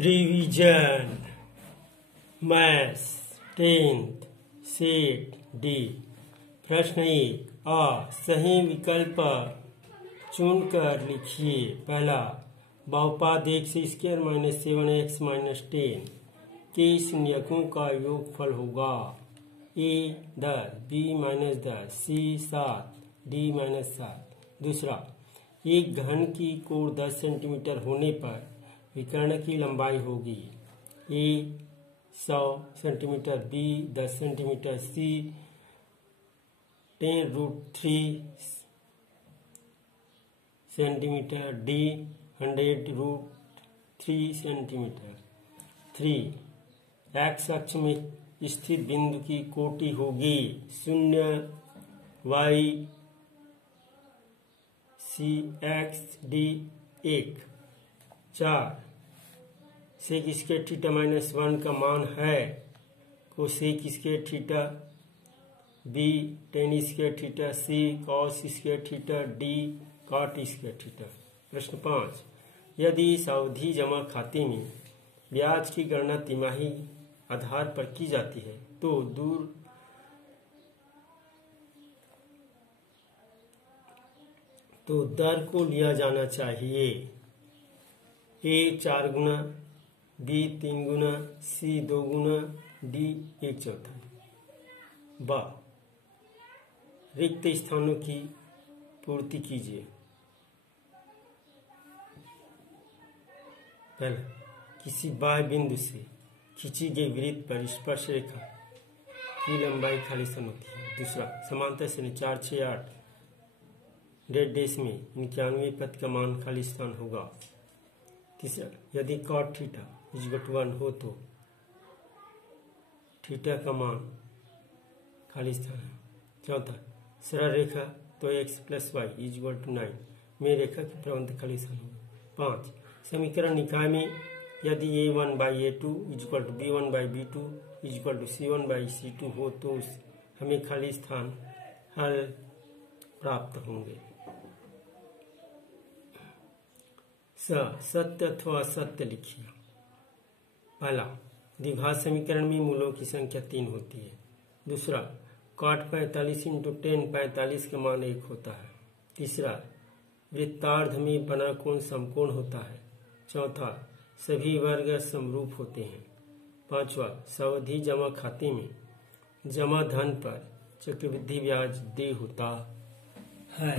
Revision maths 10th set D. प्रश्न 1 आ सही विकल्प चुनकर लिखिए। पहला, बहुपद x square minus 7x minus 10 के शून्यकों का योगफल होगा। ए 10, बी माइनस 10, सी 7, डी माइनस 7। दूसरा, एक घन की कोण 10 सेंटीमीटर होने पर विकर्ण की लंबाई होगी। A 100 centimetre, B 10 centimetre, C 10√3 centimetre, D 100√3 centimetre. 3, X अक्ष में स्थित बिंदु की कोटि होगी 0, y, C, X, D 1। 4, sec square theta minus 1 का मान है को sec square theta, B tan square theta, C cos square theta, D cot square theta. प्रश्न 5, यदि इस अवधि जमा खाते में ब्याज की गणना तिमाही आधार पर की जाती है तो दर को लिया जाना चाहिए। ए 4 गुना, बी 3 गुना, सी 2 गुना, डी 1/4। ब, रिक्त स्थानों की पूर्ति कीजिए। पहला, किसी बाह्य बिंदु से खींची गई वृत्त पर स्पर्श रेखा की लंबाई खाली स्थान होती है। दूसरा, समांतर श्रेणी 4, 6, 8 डेड डेश में 91 पद का मान खाली स्थान होगा। तीसरा, यदि कॉट थीटा = 1 हो तो थीटा का मान खाली स्थान है। चौथा, सरल रेखा तो x + y = 9 में रेखा की प्रबंध खाली स्थान होगा। 5, समीकरण निकाय में यदि a1/a2 = b1/b2 = c1/c2 हो तो हमें खाली स्थान हल प्राप्त होंगे। सत्य अथवा असत्य लिखिए। पहला, द्विघात समीकरण में मूलों की संख्या 3 होती है। दूसरा, cot 45 × 10 45 का मान 1 होता है। तीसरा, वृत्तार्ध में बना कोण समकोण होता है। चौथा, सभी वर्ग समरूप होते हैं। पांचवा, सावधि जमा खाते में जमा धन पर चक्रवृद्धि ब्याज देय होता है।